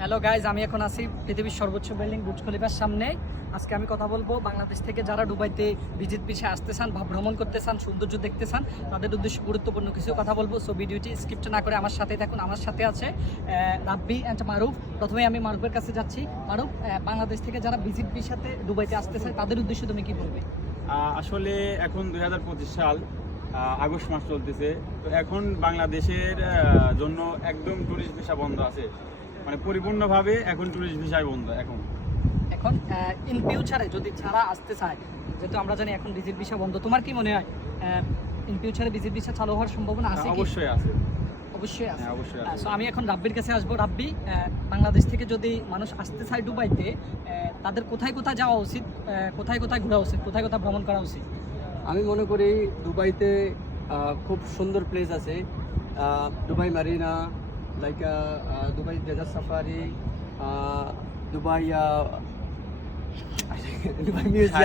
Hello guys, আমি এখন আছি পৃথিবীর সর্বোচ্চ বিল্ডিং বুর্জ খলিফার সামনে। আজকে আমি কথা বলবো বাংলাদেশ থেকে যারা দুবাইতে ভিজিট পিছিয়ে আসতে চান বা ভ্রমণ করতে চান, সৌন্দর্য দেখতে চান, তাদের উদ্দেশ্যে গুরুত্বপূর্ণ কিছু কথা বলবো। সো ভিডিওটি স্কিপ্ট না করে আমার সাথে থাকুন। আমার সাথে আছে রাব্বি অ্যান্ড মারুফ। প্রথমে আমি মারুফের কাছে যাচ্ছি। মারুফ, বাংলাদেশ থেকে যারা ভিজিট পিছিয়ে দুবাইতে আসতে চায় তাদের উদ্দেশ্যে তুমি কি বলবে? আসলে এখন 2025 সাল আগস্ট মাস চলতেছে, তো এখন বাংলাদেশের জন্য একদম ট্যুরিস্ট ভিসা বন্ধ আছে, মানে পরিপূর্ণভাবে এখন ট্যুরিস্ট ভিসাই বন্ধ। এখন ইন ফিউচারে যদি যারা আসতে চায়, যেহেতু আমরা জানি এখন ভিজিট ভিসা বন্ধ, তোমার কি মনে হয় ইন ফিউচারে ভিজিট ভিসা চালু হওয়ার সম্ভাবনা আছে? অবশ্যই আছে, অবশ্যই আছে। অবশ্যই আছে। সো আমি এখন রাব্বির কাছে আসবো। রাব্বি, বাংলাদেশ থেকে যদি মানুষ আসতে চায় দুবাইতে, তাদের কোথায় কোথায় যাওয়া উচিত, কোথায় কোথায় ঘোরা উচিত, কোথায় কোথায় ভ্রমণ করা উচিত? আমি মনে করি দুবাইতে খুব সুন্দর প্লেস আছে। Dubai Marina, like Dubai desert safari, Dubai Dubai museum.